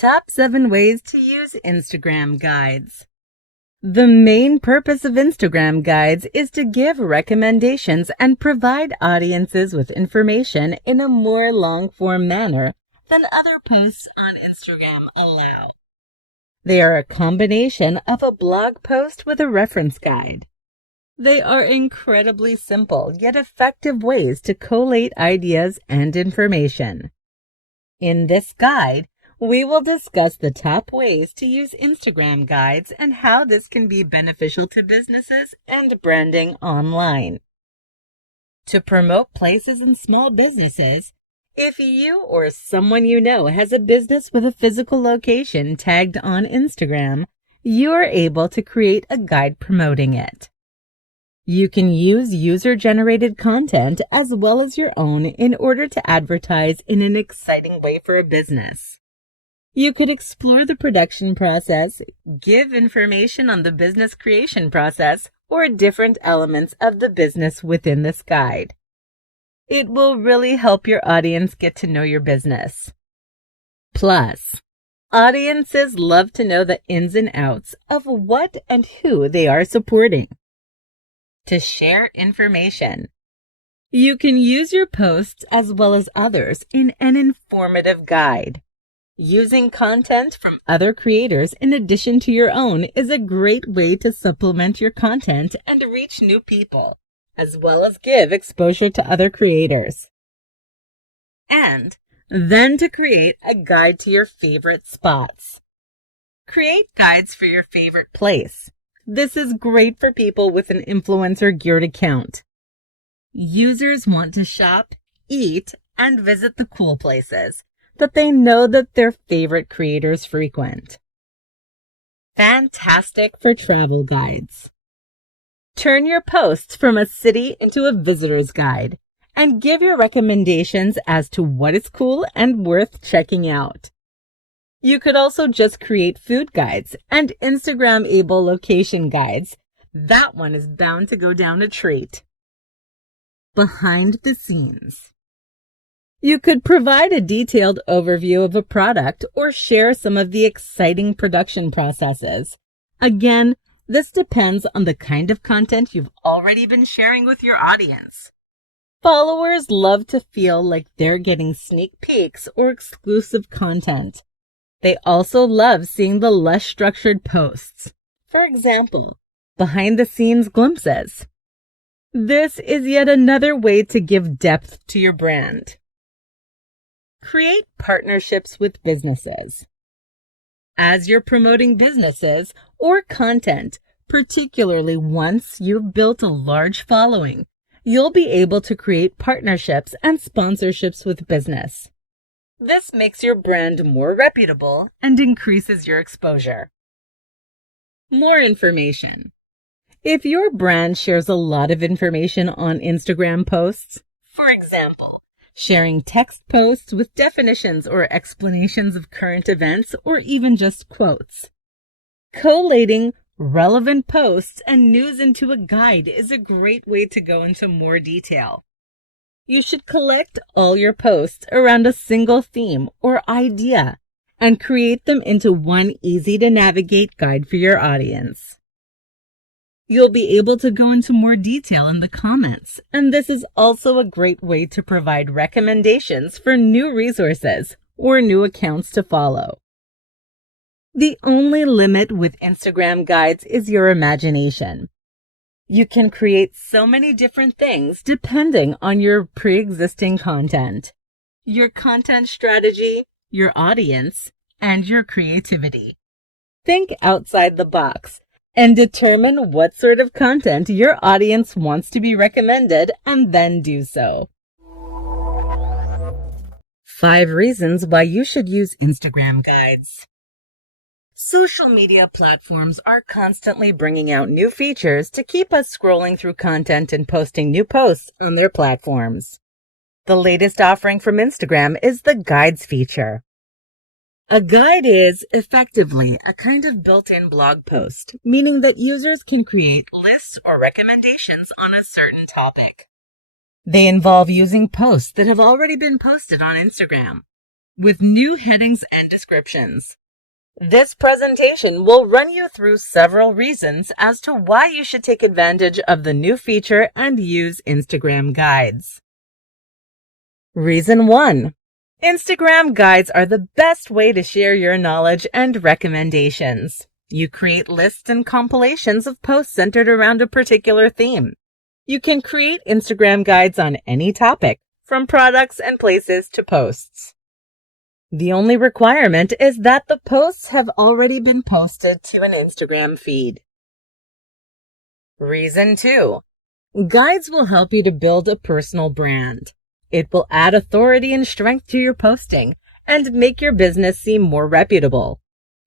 Top 7 ways to use Instagram guides. The main purpose of Instagram guides is to give recommendations and provide audiences with information in a more long-form manner than other posts on Instagram allow. They are a combination of a blog post with a reference guide. They are incredibly simple yet effective ways to collate ideas and information. In this guide, we will discuss the top ways to use Instagram guides and how this can be beneficial to businesses and branding online. To promote places and small businesses, if you or someone you know has a business with a physical location tagged on Instagram, you are able to create a guide promoting it. You can use user-generated content as well as your own in order to advertise in an exciting way for a business. You could explore the production process, give information on the business creation process, or different elements of the business within this guide. It will really help your audience get to know your business. Plus, audiences love to know the ins and outs of what and who they are supporting. To share information, you can use your posts as well as others in an informative guide. Using content from other creators in addition to your own is a great way to supplement your content and reach new people, as well as give exposure to other creators. And then to create a guide to your favorite spots. Create guides for your favorite place. This is great for people with an influencer geared account. Users want to shop, eat, and visit the cool places that they know that their favorite creators frequent. Fantastic for travel guides. Turn your posts from a city into a visitor's guide and give your recommendations as to what is cool and worth checking out. You could also just create food guides and Instagram-able location guides. That one is bound to go down a treat. Behind the scenes. You could provide a detailed overview of a product or share some of the exciting production processes. Again, this depends on the kind of content you've already been sharing with your audience. Followers love to feel like they're getting sneak peeks or exclusive content. They also love seeing the less structured posts. For example, behind-the-scenes glimpses. This is yet another way to give depth to your brand. Create partnerships with businesses. As you're promoting businesses or content, particularly once you've built a large following, you'll be able to create partnerships and sponsorships with business. This makes your brand more reputable and increases your exposure. More information. If your brand shares a lot of information on Instagram posts, for example, sharing text posts with definitions or explanations of current events, or even just quotes. Collating relevant posts and news into a guide is a great way to go into more detail. You should collect all your posts around a single theme or idea and create them into one easy-to-navigate guide for your audience. You'll be able to go into more detail in the comments, and this is also a great way to provide recommendations for new resources or new accounts to follow. The only limit with Instagram guides is your imagination. You can create so many different things depending on your pre-existing content, your content strategy, your audience, and your creativity. Think outside the box and determine what sort of content your audience wants to be recommended, and then do so. 5 reasons why you should use Instagram guides. Social media platforms are constantly bringing out new features to keep us scrolling through content and posting new posts on their platforms. The latest offering from Instagram is the Guides feature. A guide is, effectively, a kind of built-in blog post, meaning that users can create lists or recommendations on a certain topic. They involve using posts that have already been posted on Instagram. with new headings and descriptions. This presentation will run you through several reasons as to why you should take advantage of the new feature and use Instagram Guides. Reason 1. Instagram Guides are the best way to share your knowledge and recommendations. You create lists and compilations of posts centered around a particular theme. You can create Instagram Guides on any topic, from products and places to posts. The only requirement is that the posts have already been posted to an Instagram feed. Reason 2. Guides will help you to build a personal brand. It will add authority and strength to your posting and make your business seem more reputable.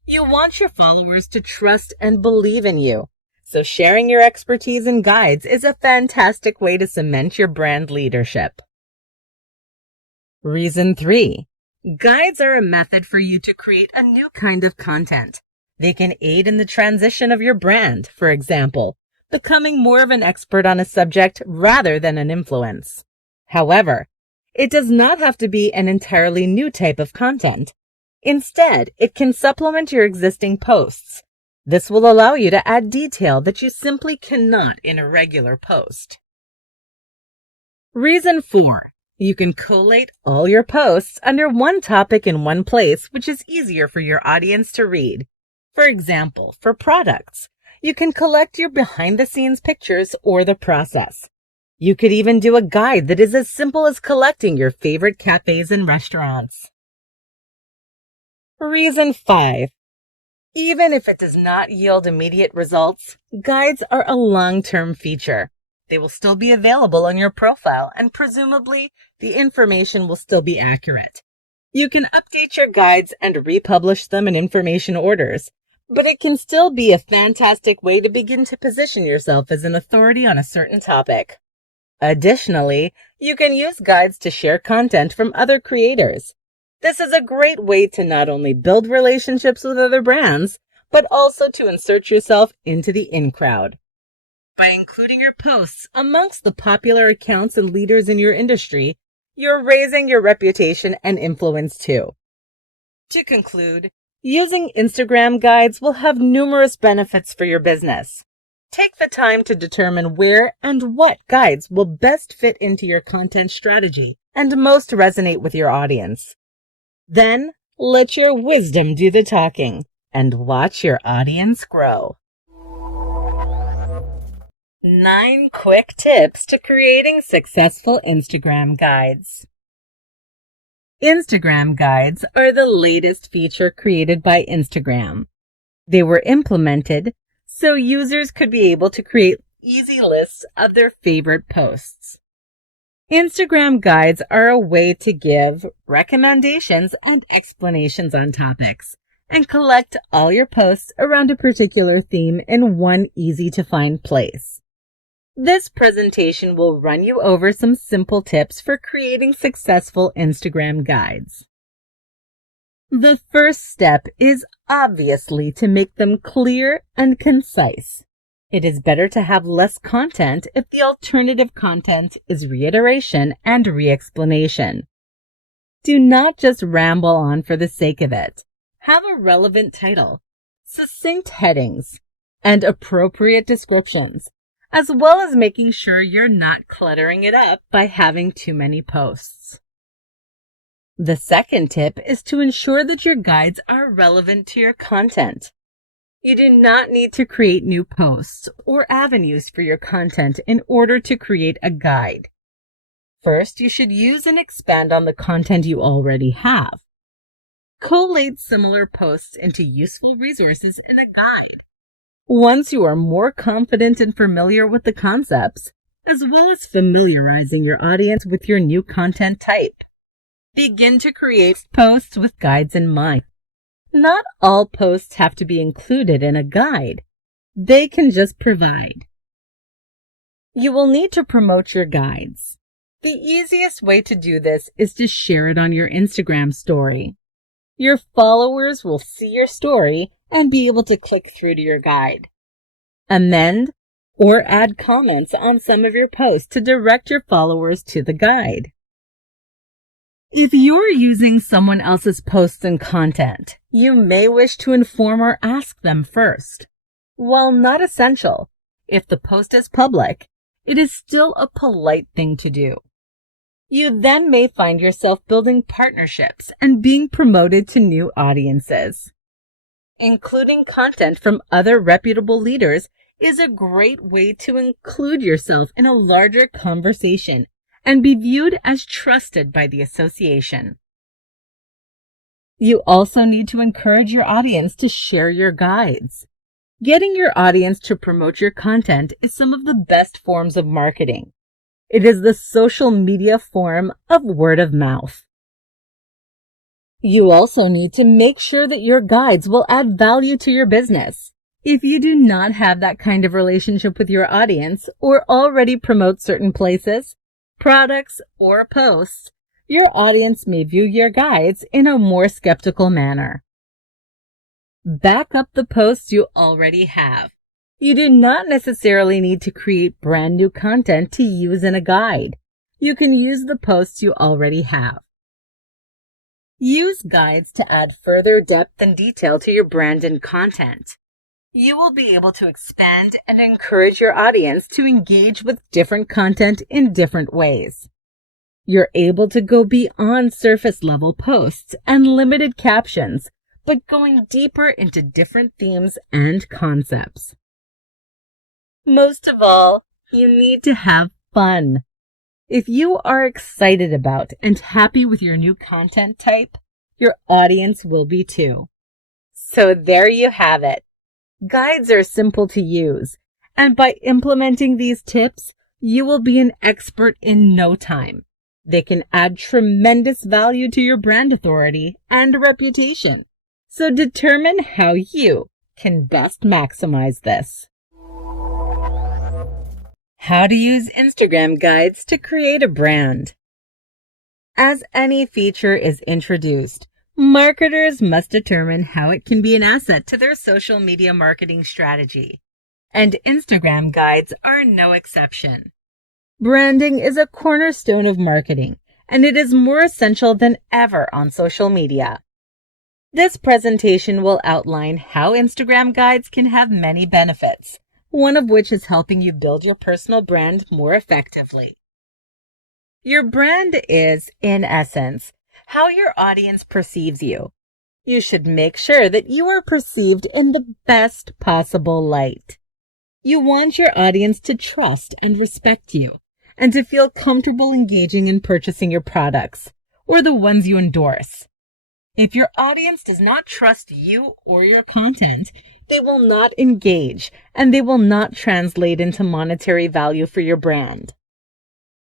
You want your followers to trust and believe in you, so sharing your expertise in guides is a fantastic way to cement your brand leadership. Reason 3. Guides are a method for you to create a new kind of content. They can aid in the transition of your brand, for example, becoming more of an expert on a subject rather than an influence. However, it does not have to be an entirely new type of content. Instead, it can supplement your existing posts. This will allow you to add detail that you simply cannot in a regular post. Reason 4. You can collate all your posts under one topic in one place, which is easier for your audience to read. For example, for products, you can collect your behind-the-scenes pictures or the process. You could even do a guide that is as simple as collecting your favorite cafes and restaurants. Reason 5. Even if it does not yield immediate results, guides are a long-term feature. They will still be available on your profile, and presumably, the information will still be accurate. You can update your guides and republish them in information orders, but it can still be a fantastic way to begin to position yourself as an authority on a certain topic. Additionally, you can use guides to share content from other creators. This is a great way to not only build relationships with other brands, but also to insert yourself into the in crowd. By including your posts amongst the popular accounts and leaders in your industry, you're raising your reputation and influence too. To conclude, using Instagram Guides will have numerous benefits for your business. Take the time to determine where and what guides will best fit into your content strategy and most resonate with your audience. Then, let your wisdom do the talking and watch your audience grow. 9 quick tips to creating successful Instagram guides. Instagram Guides are the latest feature created by Instagram. They were implemented so users could be able to create easy lists of their favorite posts. Instagram Guides are a way to give recommendations and explanations on topics and collect all your posts around a particular theme in one easy-to-find place. This presentation will run you over some simple tips for creating successful Instagram guides. The first step is obviously to make them clear and concise. It is better to have less content if the alternative content is reiteration and re-explanation. Do not just ramble on for the sake of it. Have a relevant title, succinct headings, and appropriate descriptions, as well as making sure you're not cluttering it up by having too many posts. The second tip is to ensure that your guides are relevant to your content. You do not need to create new posts or avenues for your content in order to create a guide. First, you should use and expand on the content you already have. Collate similar posts into useful resources in a guide. Once you are more confident and familiar with the concepts, as well as familiarizing your audience with your new content type, begin to create posts with guides in mind. Not all posts have to be included in a guide. They can just provide. You will need to promote your guides. The easiest way to do this is to share it on your Instagram story. Your followers will see your story and be able to click through to your guide. Amend or add comments on some of your posts to direct your followers to the guide. If you're using someone else's posts and content, you may wish to inform or ask them first. While not essential, if the post is public, it is still a polite thing to do. You then may find yourself building partnerships and being promoted to new audiences. Including content from other reputable leaders is a great way to include yourself in a larger conversation and be viewed as trusted by the association. You also need to encourage your audience to share your guides. Getting your audience to promote your content is some of the best forms of marketing. It is the social media form of word of mouth. You also need to make sure that your guides will add value to your business. If you do not have that kind of relationship with your audience or already promote certain places, products, or posts, your audience may view your guides in a more skeptical manner. Back up the posts you already have. You do not necessarily need to create brand new content to use in a guide. You can use the posts you already have. Use guides to add further depth and detail to your brand and content. You will be able to expand and encourage your audience to engage with different content in different ways. You're able to go beyond surface level posts and limited captions, but going deeper into different themes and concepts. Most of all, you need to have fun. If you are excited about and happy with your new content type, your audience will be too. So there you have it. Guides are simple to use, and by implementing these tips, you will be an expert in no time. They can add tremendous value to your brand authority and reputation. So determine how you can best maximize this. How to use Instagram guides to create a brand. As any feature is introduced, marketers must determine how it can be an asset to their social media marketing strategy. And Instagram guides are no exception. Branding is a cornerstone of marketing, and it is more essential than ever on social media. This presentation will outline how Instagram guides can have many benefits, one of which is helping you build your personal brand more effectively. Your brand is, in essence, how your audience perceives you. You should make sure that you are perceived in the best possible light. You want your audience to trust and respect you, and to feel comfortable engaging in purchasing your products, or the ones you endorse. If your audience does not trust you or your content, they will not engage, and they will not translate into monetary value for your brand.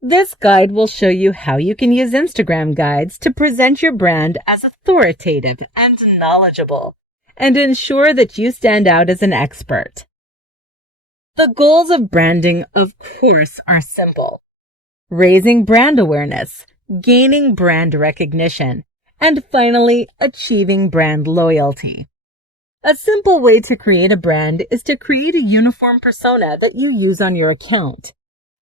This guide will show you how you can use Instagram guides to present your brand as authoritative and knowledgeable, and ensure that you stand out as an expert. The goals of branding, of course, are simple: raising brand awareness, gaining brand recognition, and finally, achieving brand loyalty. A simple way to create a brand is to create a uniform persona that you use on your account.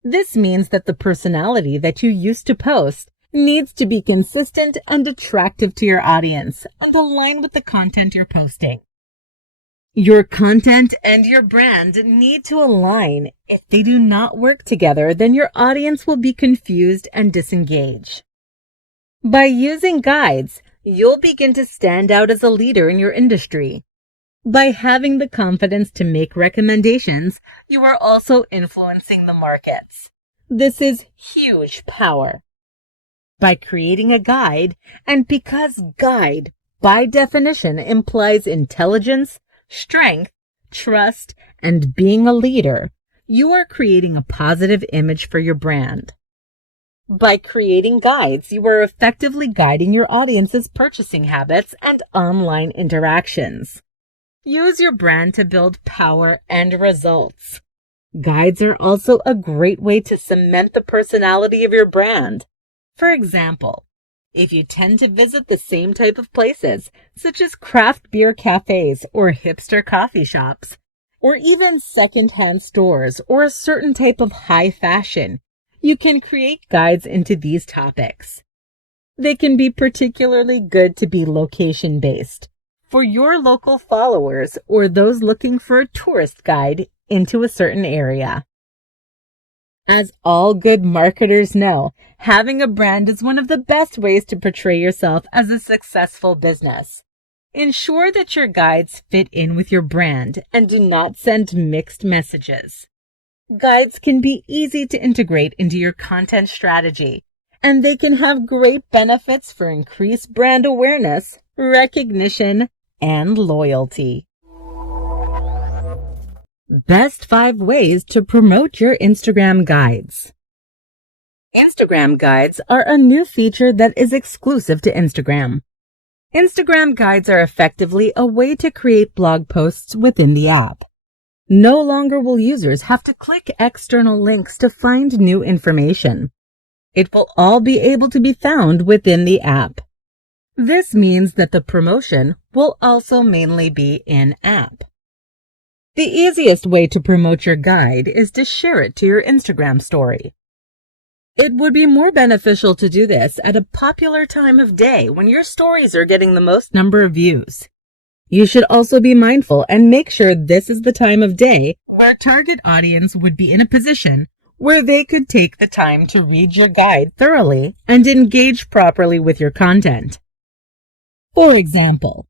This means that the personality that you used to post needs to be consistent and attractive to your audience and align with the content you're posting. Your content and your brand need to align. If they do not work together, then your audience will be confused and disengaged. By using guides, you'll begin to stand out as a leader in your industry. By having the confidence to make recommendations, you are also influencing the markets. This is huge power. By creating a guide, and because guide, by definition, implies intelligence, strength, trust, and being a leader, you are creating a positive image for your brand. By creating guides, you are effectively guiding your audience's purchasing habits and online interactions. Use your brand to build power and results. Guides are also a great way to cement the personality of your brand. For example, if you tend to visit the same type of places, such as craft beer cafes or hipster coffee shops, or even secondhand stores or a certain type of high fashion, you can create guides into these topics. They can be particularly good to be location-based for your local followers or those looking for a tourist guide into a certain area. As all good marketers know, having a brand is one of the best ways to portray yourself as a successful business. Ensure that your guides fit in with your brand and do not send mixed messages. Guides can be easy to integrate into your content strategy, and they can have great benefits for increased brand awareness, recognition, and loyalty. Best 5 ways to promote your Instagram guides. Instagram guides are a new feature that is exclusive to Instagram. Instagram guides are effectively a way to create blog posts within the app. No longer will users have to click external links to find new information. It will all be able to be found within the app. This means that the promotion will also mainly be in-app. The easiest way to promote your guide is to share it to your Instagram story. It would be more beneficial to do this at a popular time of day when your stories are getting the most number of views. You should also be mindful and make sure this is the time of day where target audience would be in a position where they could take the time to read your guide thoroughly and engage properly with your content. For example,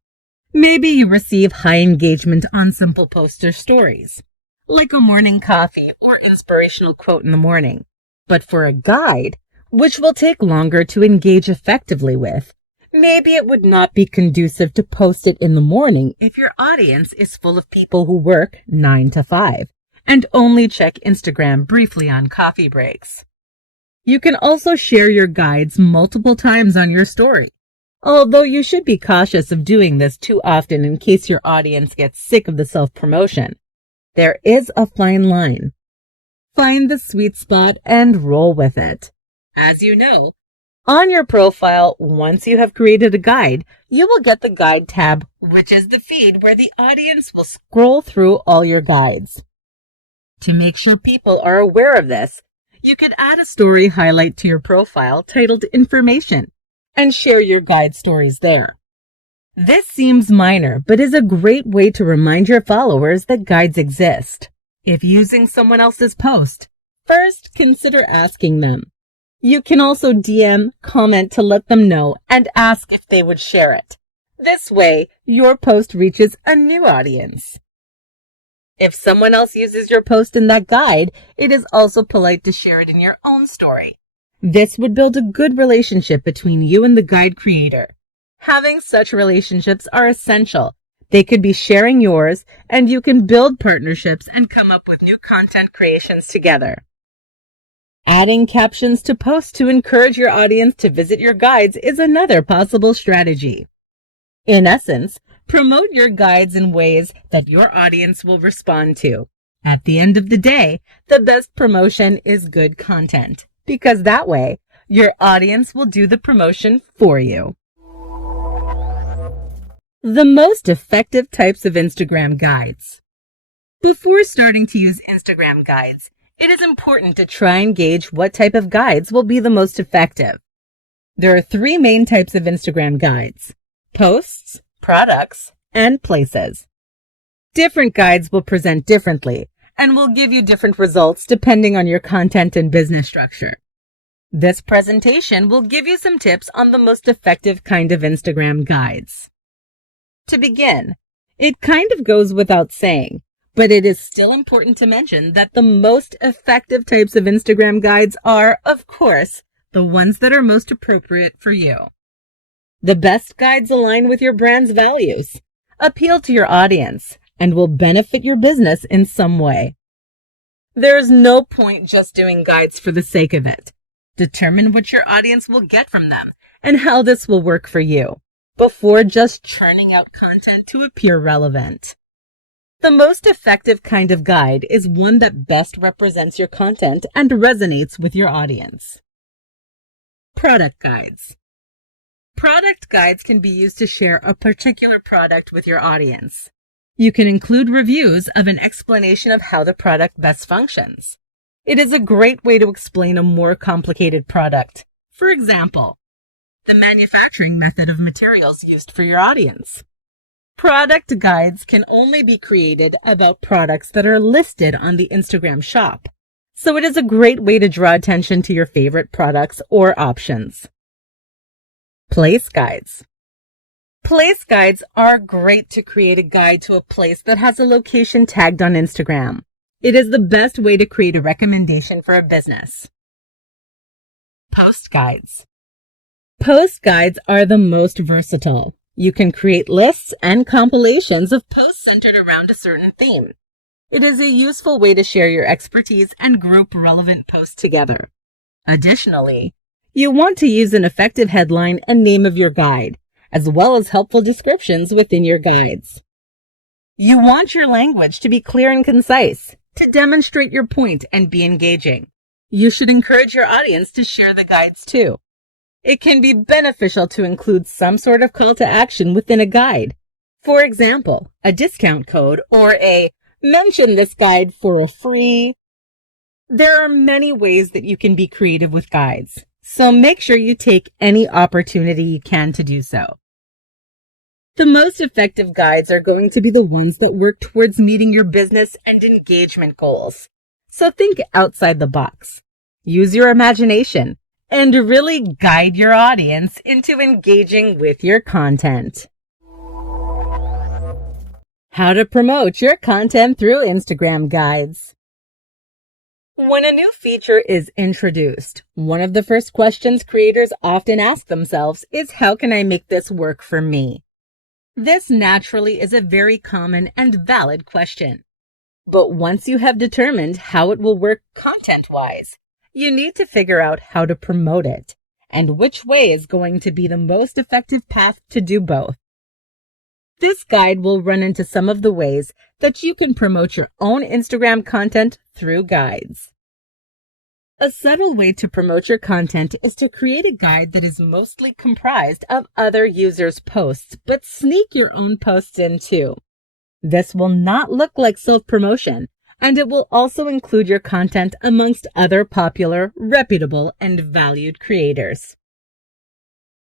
maybe you receive high engagement on simple poster stories, like a morning coffee or inspirational quote in the morning. But for a guide, which will take longer to engage effectively with, maybe it would not be conducive to post it in the morning if your audience is full of people who work 9 to 5 and only check Instagram briefly on coffee breaks. You can also share your guides multiple times on your story, although you should be cautious of doing this too often in case your audience gets sick of the self-promotion. There is a fine line. Find the sweet spot and roll with it. As you know, on your profile, once you have created a guide, you will get the Guide tab, which is the feed where the audience will scroll through all your guides. To make sure people are aware of this, you could add a story highlight to your profile titled Information and share your guide stories there. This seems minor, but is a great way to remind your followers that guides exist. If using someone else's post, first consider asking them. You can also DM, comment to let them know, and ask if they would share it. This way, your post reaches a new audience. If someone else uses your post in that guide, it is also polite to share it in your own story. This would build a good relationship between you and the guide creator. Having such relationships are essential. They could be sharing yours, and you can build partnerships and come up with new content creations together. Adding captions to posts to encourage your audience to visit your guides is another possible strategy. In essence, promote your guides in ways that your audience will respond to. At the end of the day, the best promotion is good content, because that way, your audience will do the promotion for you. The most effective types of Instagram guides. Before starting to use Instagram guides, it is important to try and gauge what type of guides will be the most effective. There are 3 main types of Instagram guides: posts, products, and places. Different guides will present differently and will give you different results depending on your content and business structure. This presentation will give you some tips on the most effective kind of Instagram guides. To begin, it kind of goes without saying, but it is still important to mention that the most effective types of Instagram guides are, of course, the ones that are most appropriate for you. The best guides align with your brand's values, appeal to your audience, and will benefit your business in some way. There is no point just doing guides for the sake of it. Determine what your audience will get from them and how this will work for you, before just churning out content to appear relevant. The most effective kind of guide is one that best represents your content and resonates with your audience. Product guides. Product guides can be used to share a particular product with your audience. You can include reviews of an explanation of how the product best functions. It is a great way to explain a more complicated product. For example, the manufacturing method of materials used for your audience. Product guides can only be created about products that are listed on the Instagram shop, so it is a great way to draw attention to your favorite products or options. Place guides. Place guides are great to create a guide to a place that has a location tagged on Instagram. It is the best way to create a recommendation for a business. Post guides. Post guides are the most versatile. You can create lists and compilations of posts centered around a certain theme. It is a useful way to share your expertise and group relevant posts together. Additionally, you want to use an effective headline and name of your guide, as well as helpful descriptions within your guides. You want your language to be clear and concise, to demonstrate your point and be engaging. You should encourage your audience to share the guides too. It can be beneficial to include some sort of call to action within a guide. For example, a discount code or a mention this guide for a free. There are many ways that you can be creative with guides, so make sure you take any opportunity you can to do so. The most effective guides are going to be the ones that work towards meeting your business and engagement goals. So think outside the box. Use your imagination and really guide your audience into engaging with your content. How to promote your content through Instagram guides. When a new feature is introduced, one of the first questions creators often ask themselves is, how can I make this work for me? This naturally is a very common and valid question. But once you have determined how it will work content-wise, you need to figure out how to promote it and which way is going to be the most effective path to do both. This guide will run into some of the ways that you can promote your own Instagram content through guides. A subtle way to promote your content is to create a guide that is mostly comprised of other users' posts, but sneak your own posts in too. This will not look like self-promotion, and it will also include your content amongst other popular, reputable, and valued creators.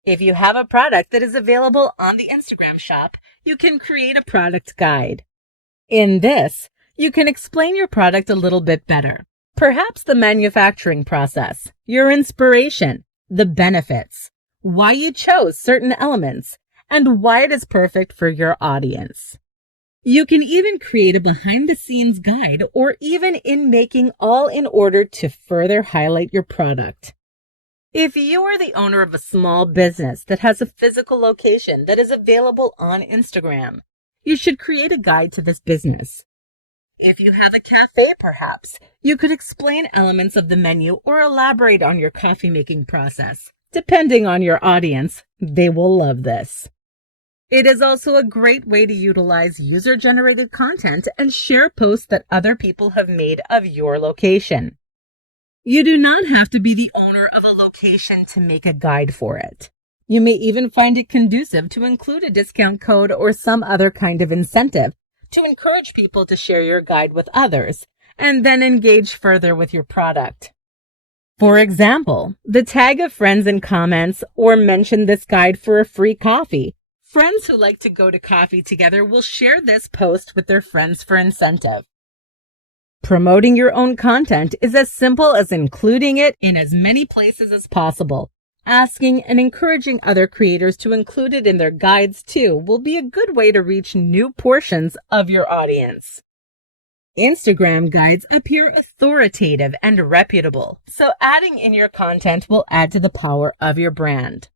If you have a product that is available on the Instagram shop, you can create a product guide. In this, you can explain your product a little bit better. Perhaps the manufacturing process, your inspiration, the benefits, why you chose certain elements, and why it is perfect for your audience. You can even create a behind-the-scenes guide or even in making, all in order to further highlight your product. If you are the owner of a small business that has a physical location that is available on Instagram, you should create a guide to this business. If you have a cafe, perhaps, you could explain elements of the menu or elaborate on your coffee making process. Depending on your audience, they will love this. It is also a great way to utilize user-generated content and share posts that other people have made of your location. You do not have to be the owner of a location to make a guide for it. You may even find it conducive to include a discount code or some other kind of incentive to encourage people to share your guide with others and then engage further with your product. For example, the tag of friends in comments or mention this guide for a free coffee. Friends who like to go to coffee together will share this post with their friends for incentive. Promoting your own content is as simple as including it in as many places as possible. Asking and encouraging other creators to include it in their guides too will be a good way to reach new portions of your audience. Instagram guides appear authoritative and reputable, so adding in your content will add to the power of your brand.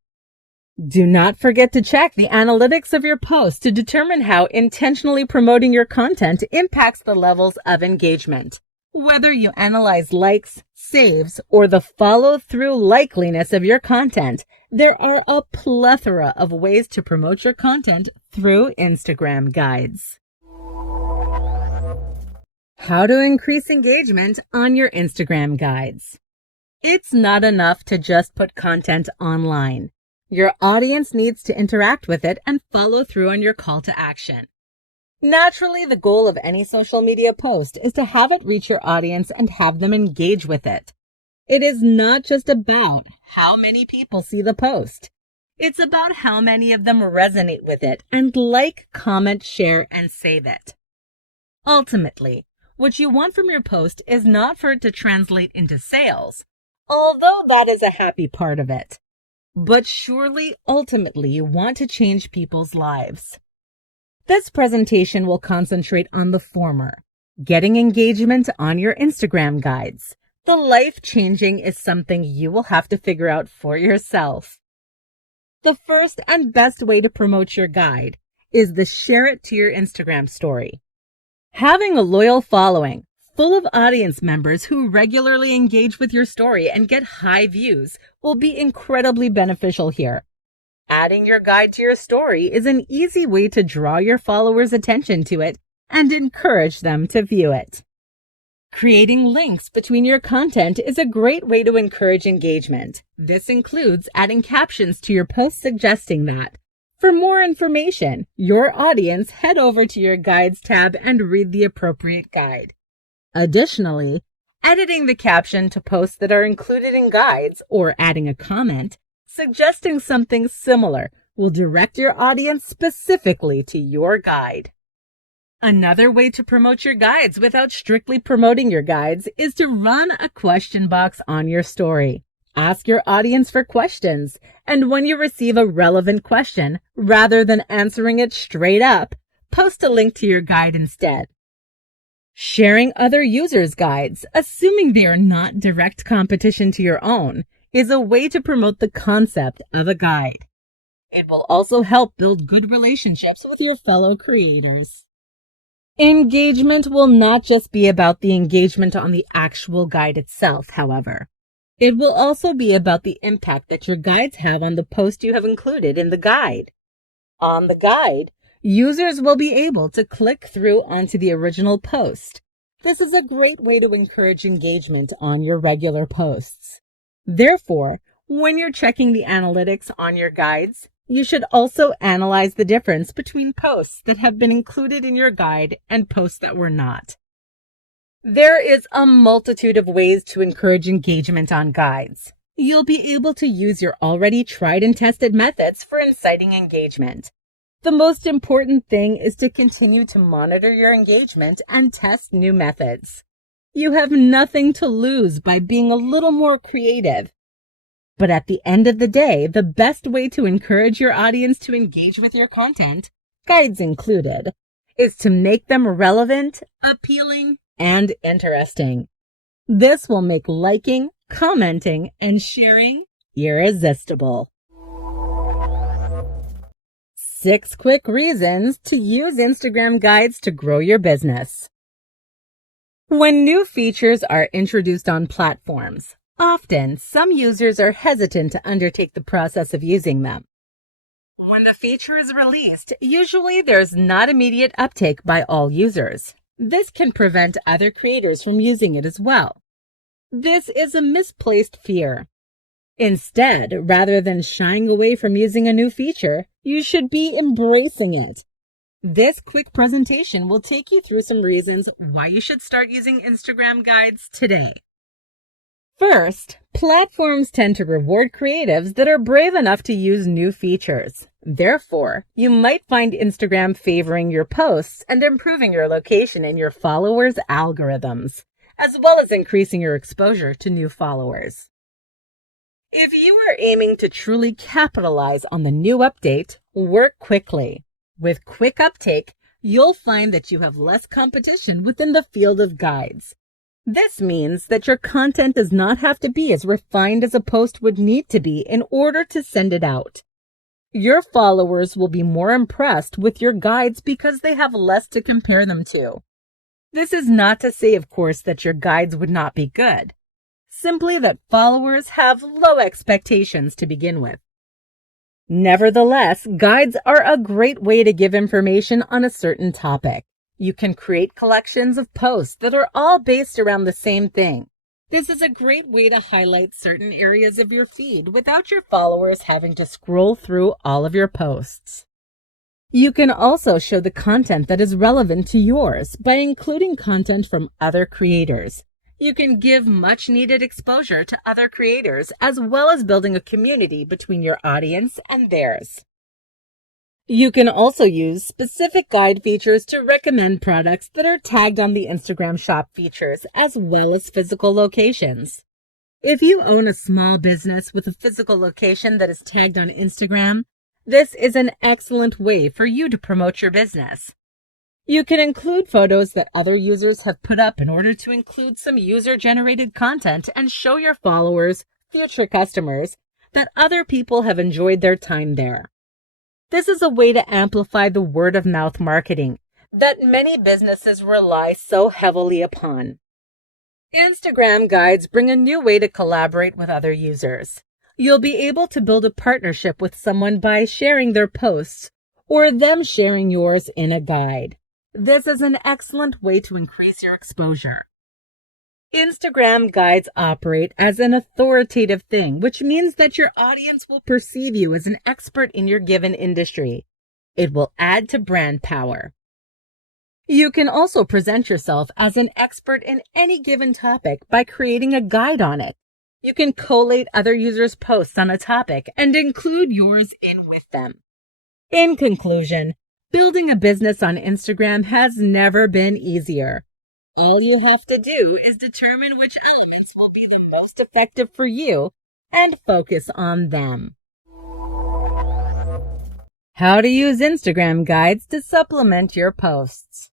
Do not forget to check the analytics of your post to determine how intentionally promoting your content impacts the levels of engagement. Whether you analyze likes, saves, or the follow-through likeliness of your content, there are a plethora of ways to promote your content through Instagram guides. How to increase engagement on your Instagram guides. It's not enough to just put content online. Your audience needs to interact with it and follow through on your call to action. Naturally, the goal of any social media post is to have it reach your audience and have them engage with it. It is not just about how many people see the post. It's about how many of them resonate with it and like, comment, share, and save it. Ultimately, what you want from your post is not for it to translate into sales, although that is a happy part of it. But surely, ultimately, you want to change people's lives. This presentation will concentrate on the former, getting engagement on your Instagram guides. The life-changing is something you will have to figure out for yourself. The first and best way to promote your guide is to share it to your Instagram story. Having a loyal following, full of audience members who regularly engage with your story and get high views, will be incredibly beneficial here. Adding your guide to your story is an easy way to draw your followers' attention to it and encourage them to view it. Creating links between your content is a great way to encourage engagement. This includes adding captions to your post suggesting that. For more information, your audience head over to your Guides tab and read the appropriate guide. Additionally, editing the caption to posts that are included in guides or adding a comment suggesting something similar will direct your audience specifically to your guide. Another way to promote your guides without strictly promoting your guides is to run a question box on your story. Ask your audience for questions, and when you receive a relevant question, rather than answering it straight up, post a link to your guide instead. Sharing other users' guides, assuming they are not direct competition to your own, is a way to promote the concept of a guide. It will also help build good relationships with your fellow creators. Engagement will not just be about the engagement on the actual guide itself, however. It will also be about the impact that your guides have on the post you have included in the guide. On the guide, users will be able to click through onto the original post. This is a great way to encourage engagement on your regular posts. Therefore, when you're checking the analytics on your guides, you should also analyze the difference between posts that have been included in your guide and posts that were not. There is a multitude of ways to encourage engagement on guides. You'll be able to use your already tried and tested methods for inciting engagement. The most important thing is to continue to monitor your engagement and test new methods. You have nothing to lose by being a little more creative. But at the end of the day, the best way to encourage your audience to engage with your content, guides included, is to make them relevant, appealing, and interesting. This will make liking, commenting, and sharing irresistible. 6 quick reasons to use Instagram guides to grow your business. When new features are introduced on platforms, often, some users are hesitant to undertake the process of using them. When the feature is released, usually there's not immediate uptake by all users. This can prevent other creators from using it as well. This is a misplaced fear. Instead, rather than shying away from using a new feature, you should be embracing it. This quick presentation will take you through some reasons why you should start using Instagram guides today. First, platforms tend to reward creatives that are brave enough to use new features. Therefore, you might find Instagram favoring your posts and improving your location in your followers' algorithms, as well as increasing your exposure to new followers. If you are aiming to truly capitalize on the new update, work quickly. With quick uptake, you'll find that you have less competition within the field of guides. This means that your content does not have to be as refined as a post would need to be in order to send it out. Your followers will be more impressed with your guides because they have less to compare them to. This is not to say, of course, that your guides would not be good. Simply that followers have low expectations to begin with. Nevertheless, guides are a great way to give information on a certain topic. You can create collections of posts that are all based around the same thing. This is a great way to highlight certain areas of your feed without your followers having to scroll through all of your posts. You can also show the content that is relevant to yours by including content from other creators. You can give much needed exposure to other creators, as well as building a community between your audience and theirs. You can also use specific guide features to recommend products that are tagged on the Instagram shop features, as well as physical locations. If you own a small business with a physical location that is tagged on Instagram, this is an excellent way for you to promote your business. You can include photos that other users have put up in order to include some user-generated content and show your followers, future customers, that other people have enjoyed their time there. This is a way to amplify the word-of-mouth marketing that many businesses rely so heavily upon. Instagram guides bring a new way to collaborate with other users. You'll be able to build a partnership with someone by sharing their posts or them sharing yours in a guide. This is an excellent way to increase your exposure. Instagram guides operate as an authoritative thing, which means that your audience will perceive you as an expert in your given industry. It will add to brand power. You can also present yourself as an expert in any given topic by creating a guide on it. You can collate other users' posts on a topic and include yours in with them. In conclusion, building a business on Instagram has never been easier. All you have to do is determine which elements will be the most effective for you and focus on them. How to use Instagram guides to supplement your posts.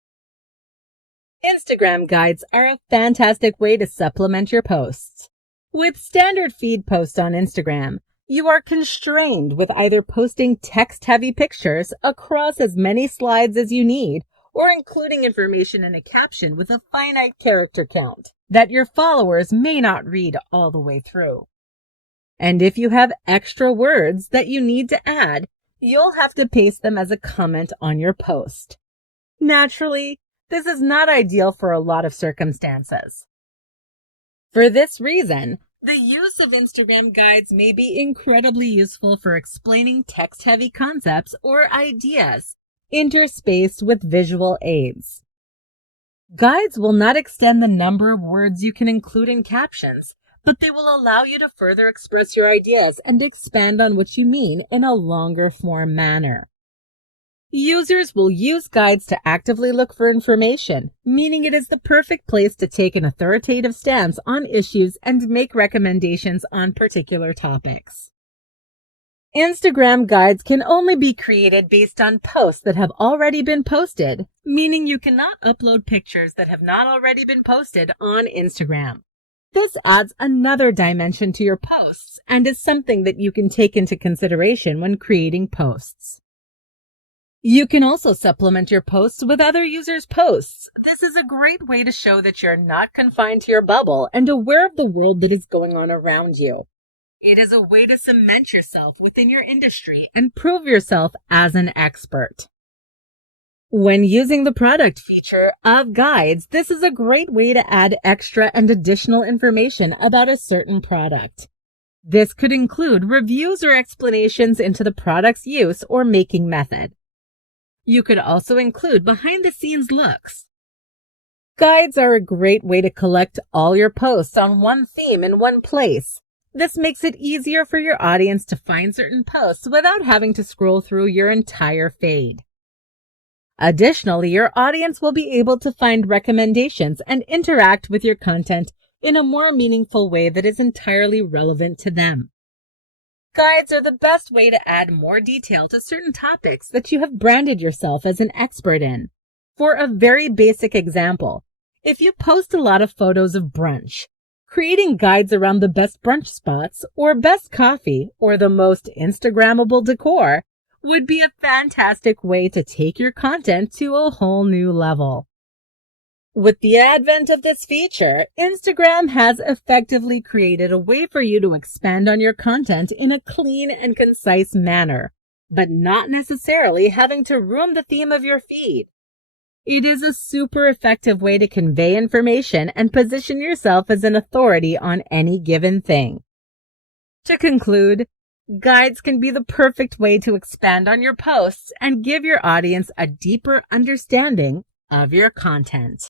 Instagram guides are a fantastic way to supplement your posts. With standard feed posts on Instagram, you are constrained with either posting text-heavy pictures across as many slides as you need, or including information in a caption with a finite character count that your followers may not read all the way through. And if you have extra words that you need to add, you'll have to paste them as a comment on your post. Naturally, this is not ideal for a lot of circumstances. For this reason, the use of Instagram guides may be incredibly useful for explaining text-heavy concepts or ideas, interspaced with visual aids. Guides will not extend the number of words you can include in captions, but they will allow you to further express your ideas and expand on what you mean in a longer form manner. Users will use guides to actively look for information, meaning it is the perfect place to take an authoritative stance on issues and make recommendations on particular topics. Instagram guides can only be created based on posts that have already been posted, meaning you cannot upload pictures that have not already been posted on Instagram. This adds another dimension to your posts and is something that you can take into consideration when creating posts. You can also supplement your posts with other users' posts. This is a great way to show that you're not confined to your bubble and aware of the world that is going on around you. It is a way to cement yourself within your industry and prove yourself as an expert. When using the product feature of guides, this is a great way to add extra and additional information about a certain product. This could include reviews or explanations into the product's use or making method. You could also include behind-the-scenes looks. Guides are a great way to collect all your posts on one theme in one place. This makes it easier for your audience to find certain posts without having to scroll through your entire feed. Additionally, your audience will be able to find recommendations and interact with your content in a more meaningful way that is entirely relevant to them. Guides are the best way to add more detail to certain topics that you have branded yourself as an expert in. For a very basic example, if you post a lot of photos of brunch, creating guides around the best brunch spots or best coffee or the most Instagrammable decor would be a fantastic way to take your content to a whole new level. With the advent of this feature, Instagram has effectively created a way for you to expand on your content in a clean and concise manner, but not necessarily having to ruin the theme of your feed. It is a super effective way to convey information and position yourself as an authority on any given thing. To conclude, guides can be the perfect way to expand on your posts and give your audience a deeper understanding of your content.